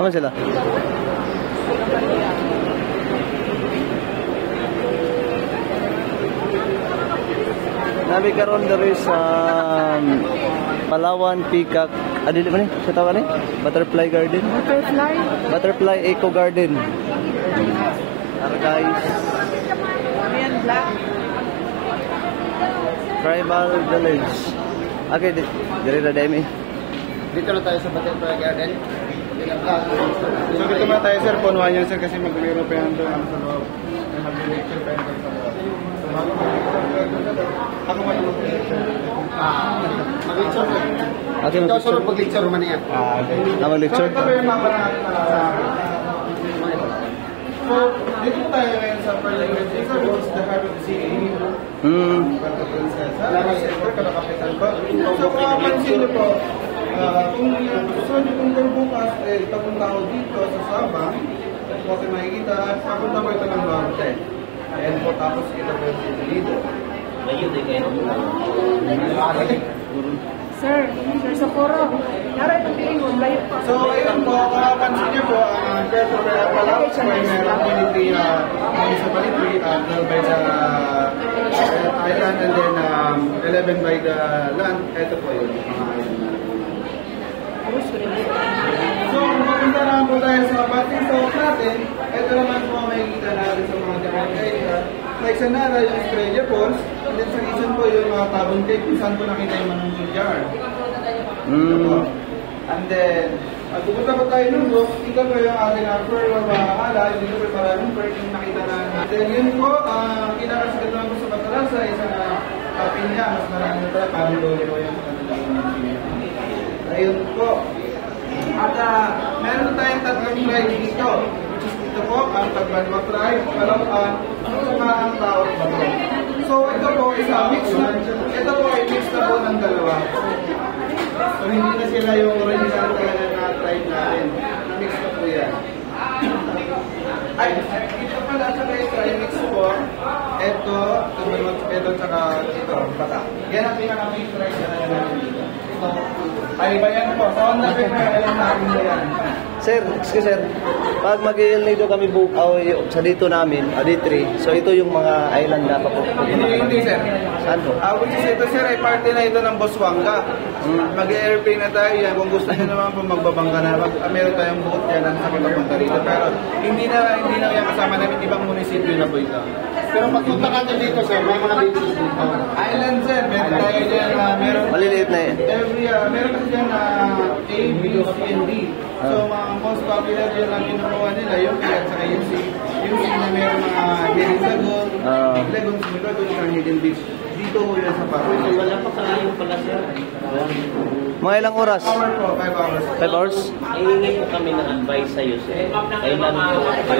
Saan sila? Nabi karon dari sa Palawan Peacock. Dili man ni? Sa tawag ni? Butterfly Garden. Butterfly Eco Garden. Tara guys. Ayan, black. Tribal Village. Okay, diri na demi. Dito na tayo sa Butterfly Garden. So dito na tayo sir, punuan yan sir kasi magliro pa yan doon sa loob. May mag-lecture pa yan doon sa loob. Ako man mag-lecture. Mag-lecture ko. Ikaw sunod mag-lecture man yan. Mag-lecture? So ito ba yung mga so dito tayo ngayon sa Perling Red Sea. It's the heart of the sea. Puerto Princesa. Siyempre, kalakapitan ko. So kung mapansin nyo po, kung gusto nyo kung bukas, papunta ako dito sa Sabang, kasi makikita, papunta ko ito ng norte. Ayan po, tapos kita po yung dito. Sir Socorro. Nara itong pilingon, layo pa. So, ayun po, kung mapansin nyo po, Puerto Princesa, may merong community municipality, 12 by the island, and then 11 by the land. Ito po yun. So, kung mapunta naman po tayo sa bating south natin, ito naman po makikita natin sa mga different area. Like sa Nara, yung Estrella Falls, and then sa Quezon po yung mga Tabon Cave, kung saan po nakita yung Manunggul Jar. And then, at pupunta po tayo nung book, ito po yung ating upper, mabakala, dito po yung maraming perk yung nakita na. Then yun po, kinakasigat naman po sa Batalasa, isang pinya, mas marami na tayo, parang dole po yung ayun po. At meron tayong tatlong ride dito. Which is dito po, ang Tagbanwa Tribe, Kalauan, ang Tawag Bato. So ito po, isa mix na. Ito po ay mix na po ng dalawa. So hindi na sila yung original talaga na tribe natin. Mix na po yan. Ay, ito pala sa kayo mix po. Ito, ito, tsaka ito, bata. Yan ang pinaka-mix tribe na natin dito. Ay, ba yan po? Sa Honda Bay na alam natin ba yan? Sir, excuse sir. Pag mag-i-il nito kami sa dito namin, D3, so ito yung mga island na papupunta. Hindi sir. Saan po? Which is ito sir, ay party na ito ng Boswanga. Mag-airplane na tayo yan. Kung gusto nyo naman po magbabangka na, meron tayong boat yan ang sakit na punta rito. Pero hindi na yan kasama namin ibang munisipyo na po ito. Pero pagpunta ka dito sir, may mga beaches dito. Island sir, meron tayo dyan. Maliliit na yan. Meron kasi dyan A, B, C, and D. So, mga most popular dyan lang kinukuha nila, yung P at saka yung C. Yung C na meron mga hidden lagoon, big lagoon, small lagoon, and hidden beach. Dito ko yan sa Paco. Wala pa kalayo pala siya. Mga ilang oras? 5 hours po, 5 hours. 5 hours? Hihingi po kami ng advice sa'yo, sir. Kailan po